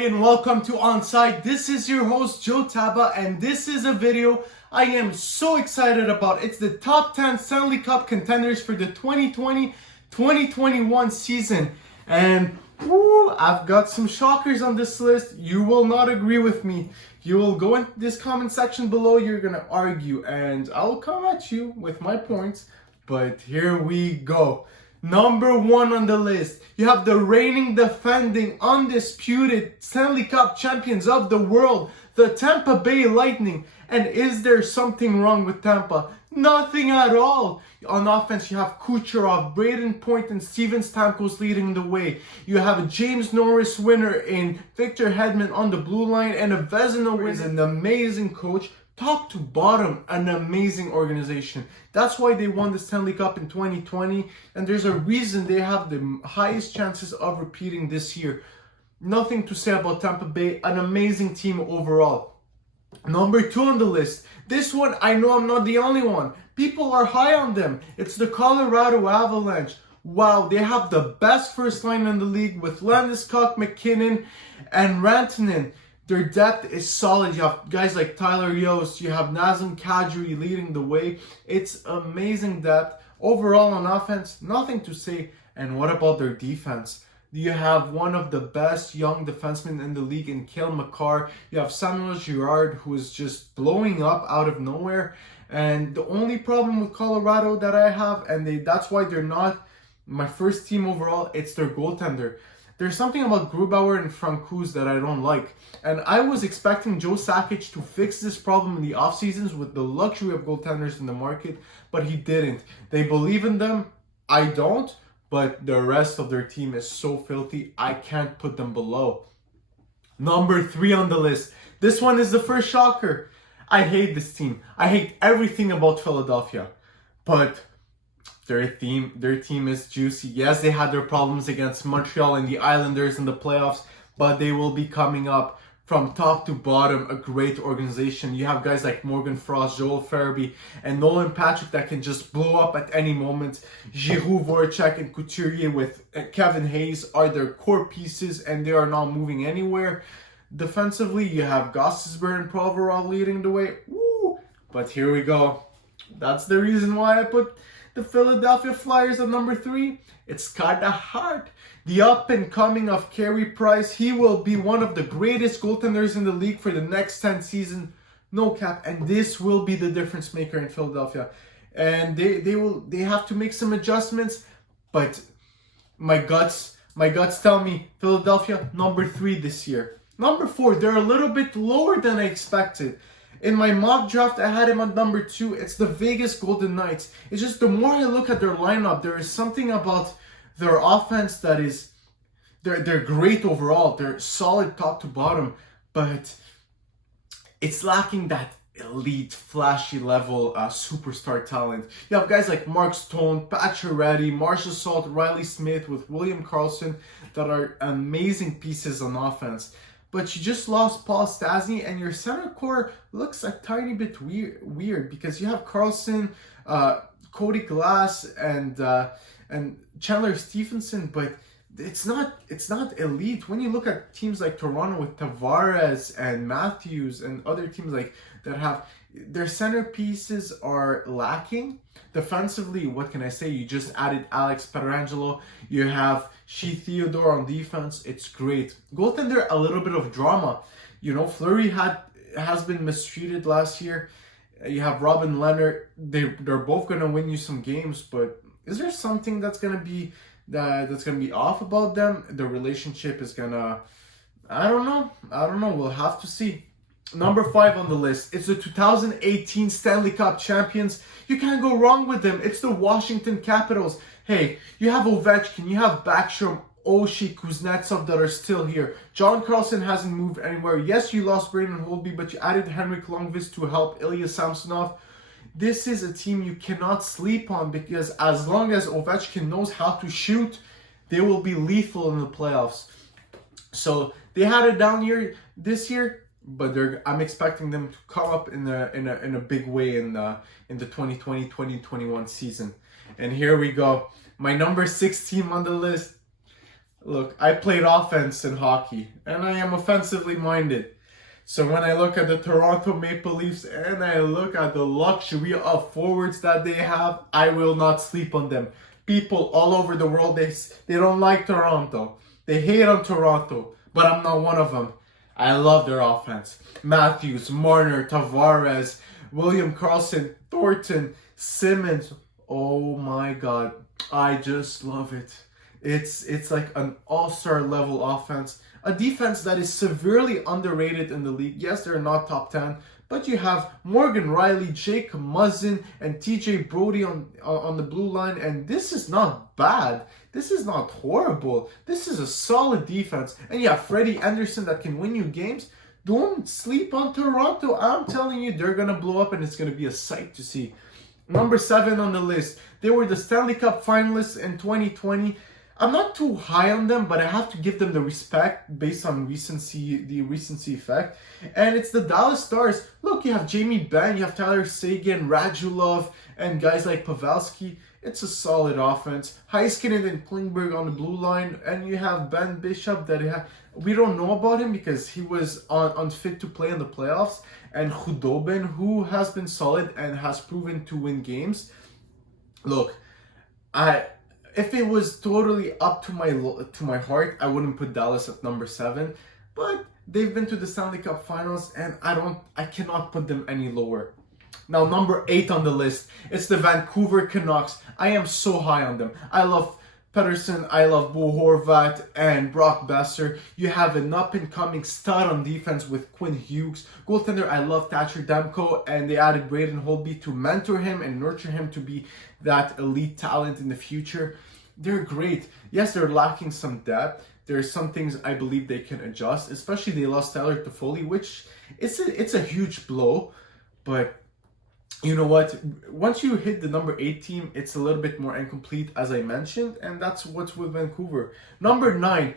everybody, and welcome to ONSIDE. This is your host Joe Taba, and this is a video I am so excited about. It's the top 10 Stanley Cup contenders for the 2020-2021 season. And I've got some shockers on this list. You will not agree with me. You will go in this comment section below, you're gonna argue, and I'll come at you with my points. But here we go. Number 1 on the list, you have the reigning, defending, undisputed Stanley Cup champions of the world, the Tampa Bay Lightning. And is there something wrong with Tampa? Nothing at all. On offense, you have Kucherov, Braden Point, and Steven Stamkos leading the way. You have a James Norris winner in Victor Hedman on the blue line, and a Vezina winner is an amazing coach. Top to bottom, an amazing organization. That's why they won the Stanley Cup in 2020, and there's a reason they have the highest chances of repeating this year. Nothing to say about Tampa Bay, an amazing team overall. Number 2 on the list. This one, I know I'm not the only one. People are high on them. It's the Colorado Avalanche. Wow, they have the best first line in the league with Landeskog, McKinnon, and Rantanen. Their depth is solid. You have guys like Tyler Yost. You have Nazem Kadri leading the way. It's amazing depth. Overall on offense, nothing to say. And what about their defense? You have one of the best young defensemen in the league in Cale Makar. You have Samuel Girard, who is just blowing up out of nowhere. And the only problem with Colorado that I have, and that's why they're not my first team overall, it's their goaltender. There's something about Grubauer and Francouz that I don't like. And I was expecting Joe Sakic to fix this problem in the off seasons with the luxury of goaltenders in the market, but he didn't. They believe in them. I don't. But the rest of their team is so filthy, I can't put them below. Number 3 on the list. This one is the first shocker. I hate this team. I hate everything about Philadelphia. But their team is juicy. Yes, they had their problems against Montreal and the Islanders in the playoffs, but they will be coming up. From top to bottom, a great organization. You have guys like Morgan Frost, Joel Farabee, and Nolan Patrick that can just blow up at any moment. Giroux, Voracek, and Couturier with Kevin Hayes are their core pieces, and they are not moving anywhere. Defensively, you have Gostisbehere and Provorov leading the way. Woo! But here we go. That's the reason why I put the Philadelphia Flyers at number 3. It's kinda hard. The up and coming of Carey Price, he will be one of the greatest goaltenders in the league for the next 10 seasons. No cap, and this will be the difference maker in Philadelphia. And they have to make some adjustments, but my guts tell me Philadelphia number 3 this year. Number 4, they're a little bit lower than I expected. In my mock draft, I had him at number 2. It's the Vegas Golden Knights. It's just the more I look at their lineup, there is something about their offense that is, they're great overall. They're solid top to bottom, but it's lacking that elite, flashy level superstar talent. You have guys like Mark Stone, Pacioretty, Marshall Salt, Riley Smith with William Karlsson that are amazing pieces on offense. But you just lost Paul Stastny, and your center core looks a tiny bit weird because you have Karlsson, Cody Glass, and Chandler Stephenson, but it's not elite. When you look at teams like Toronto with Tavares and Matthews and other teams like that have their centerpieces are lacking. Defensively, what can I say? You just added Alex Pietrangelo. You have Shea Theodore on defense. It's great. Goaltender, a little bit of drama. You know, Fleury has been mistreated last year. You have Robin Leonard. They're both gonna win you some games, but is there something that's gonna be off about them? The relationship is gonna, I don't know. We'll have to see. Number 5 on the list. It's the 2018 Stanley Cup champions. You can't go wrong with them. It's the Washington Capitals. Hey, you have Ovechkin, you have Backstrom, Oshie, Kuznetsov that are still here. John Carlson hasn't moved anywhere. Yes, you lost Braden Holtby, but you added Henrik Lundqvist to help Ilya Samsonov. This is a team you cannot sleep on because as long as Ovechkin knows how to shoot, they will be lethal in the playoffs. So they had a down year this year, but I'm expecting them to come up in a big way in the 2020-2021 season. And here we go. My number 6 team on the list. Look, I played offense in hockey, and I am offensively minded. So when I look at the Toronto Maple Leafs and I look at the luxury of forwards that they have, I will not sleep on them. People all over the world, they don't like Toronto. They hate on Toronto, but I'm not one of them. I love their offense. Matthews, Marner, Tavares, William Karlsson, Thornton, Simmons. Oh my God, I just love it. It's like an all-star level offense. A defense that is severely underrated in the league. Yes, they're not top 10, but you have Morgan Rielly, Jake Muzzin, and TJ Brody on the blue line, and this is not bad. This is not horrible. This is a solid defense. And you have Freddie Anderson that can win you games. Don't sleep on Toronto. I'm telling you, they're going to blow up, and it's going to be a sight to see. Number 7 on the list. They were the Stanley Cup finalists in 2020. I'm not too high on them, but I have to give them the respect based on the recency effect. And it's the Dallas Stars. Look, you have Jamie Benn, you have Tyler Seguin, Radulov, and guys like Pavelski. It's a solid offense. Heiskanen and Klingberg on the blue line, and you have Ben Bishop that we don't know about him because he was unfit to play in the playoffs, and Khudobin, who has been solid and has proven to win games. Look, if it was totally up to my heart, I wouldn't put Dallas at number 7, but they've been to the Stanley Cup Finals, and I cannot put them any lower. Now, number 8 on the list, it's the Vancouver Canucks. I am so high on them. I love Pettersson, I love Bo Horvat, and Brock Besser. You have an up-and-coming stud on defense with Quinn Hughes. Goaltender, I love Thatcher Demko, and they added Braden Holtby to mentor him and nurture him to be that elite talent in the future. They're great. Yes, they're lacking some depth. There are some things I believe they can adjust, especially they lost Tyler Toffoli, which it's a huge blow, but you know what? Once you hit the number 8 team, it's a little bit more incomplete, as I mentioned, and that's what's with Vancouver. Number 9,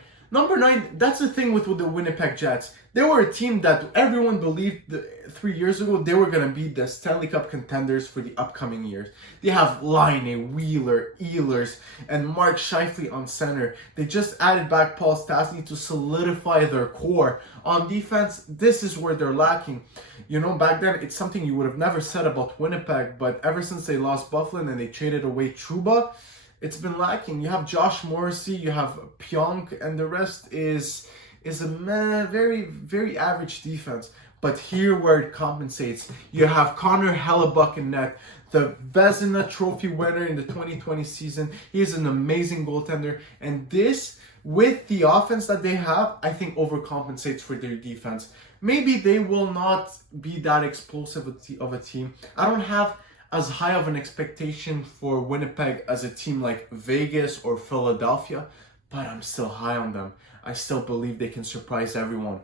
that's the thing with the Winnipeg Jets. They were a team that everyone believed 3 years ago they were going to be the Stanley Cup contenders for the upcoming years. They have Laine, Wheeler, Ehlers, and Mark Scheifele on center. They just added back Paul Stastny to solidify their core. On defense, this is where they're lacking. You know, back then, it's something you would have never said about Winnipeg, but ever since they lost Bufflin and they traded away Trouba, it's been lacking. You have Josh Morrissey, you have Pionk, and the rest is a very, very average defense. But here where it compensates, you have Connor Hellebuck in net, the Vezina Trophy winner in the 2020 season. He is an amazing goaltender, and this, with the offense that they have, I think overcompensates for their defense. Maybe they will not be that explosive of a team. I don't have as high of an expectation for Winnipeg as a team like Vegas or Philadelphia, but I'm still high on them. I still believe they can surprise everyone.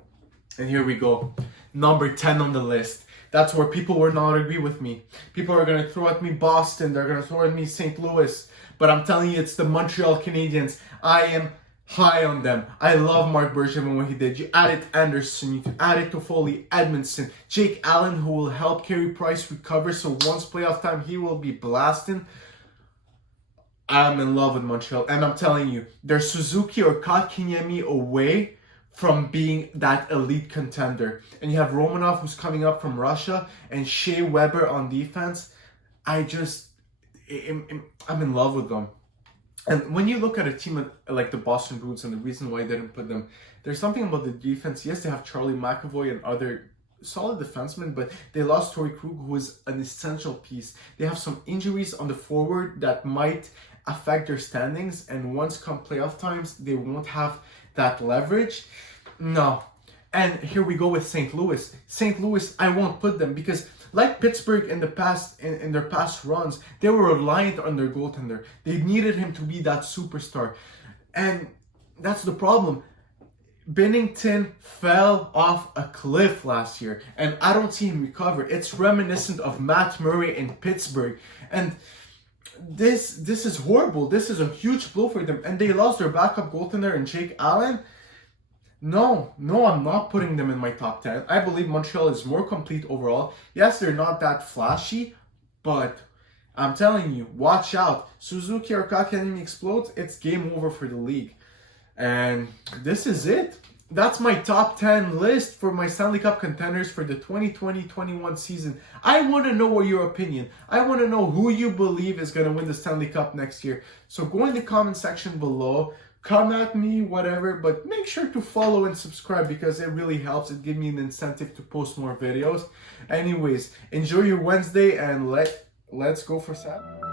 And here we go. Number 10 on the list. That's where people will not agree with me. People are going to throw at me Boston. They're going to throw at me St. Louis. But I'm telling you, it's the Montreal Canadiens. I am high on them. I love Mark Bergevin when he did. You added Anderson, you added Toffoli, Edmondson, Jake Allen, who will help Carey Price recover. So once playoff time, he will be blasting. I'm in love with Montreal. And I'm telling you, they're Suzuki or Kotkaniemi away from being that elite contender. And you have Romanov, who's coming up from Russia, and Shea Weber on defense. I'm in love with them. And when you look at a team like the Boston Bruins and the reason why they didn't put them, there's something about the defense. Yes, they have Charlie McAvoy and other solid defensemen, but they lost Torrey Krug, who is an essential piece. They have some injuries on the forward that might affect their standings, and once come playoff times, they won't have that leverage. No. And here we go with St. Louis. St. Louis, I won't put them because like Pittsburgh in the past, in their past runs, they were reliant on their goaltender. They needed him to be that superstar. And that's the problem. Binnington fell off a cliff last year, and I don't see him recover. It's reminiscent of Matt Murray in Pittsburgh. And this is horrible. This is a huge blow for them. And they lost their backup goaltender in Jake Allen. No, I'm not putting them in my top 10. I believe Montreal is more complete overall. Yes, they're not that flashy, but I'm telling you, watch out. Suzuki or Kotkaniemi explodes, it's game over for the league. And this is it. That's my top 10 list for my Stanley Cup contenders for the 2020-21 season. I want to know your opinion. I want to know who you believe is going to win the Stanley Cup next year. So go in the comment section below. Come at me, whatever, but make sure to follow and subscribe because it really helps. It gives me an incentive to post more videos. Anyways, enjoy your Wednesday and let's go for Saturday.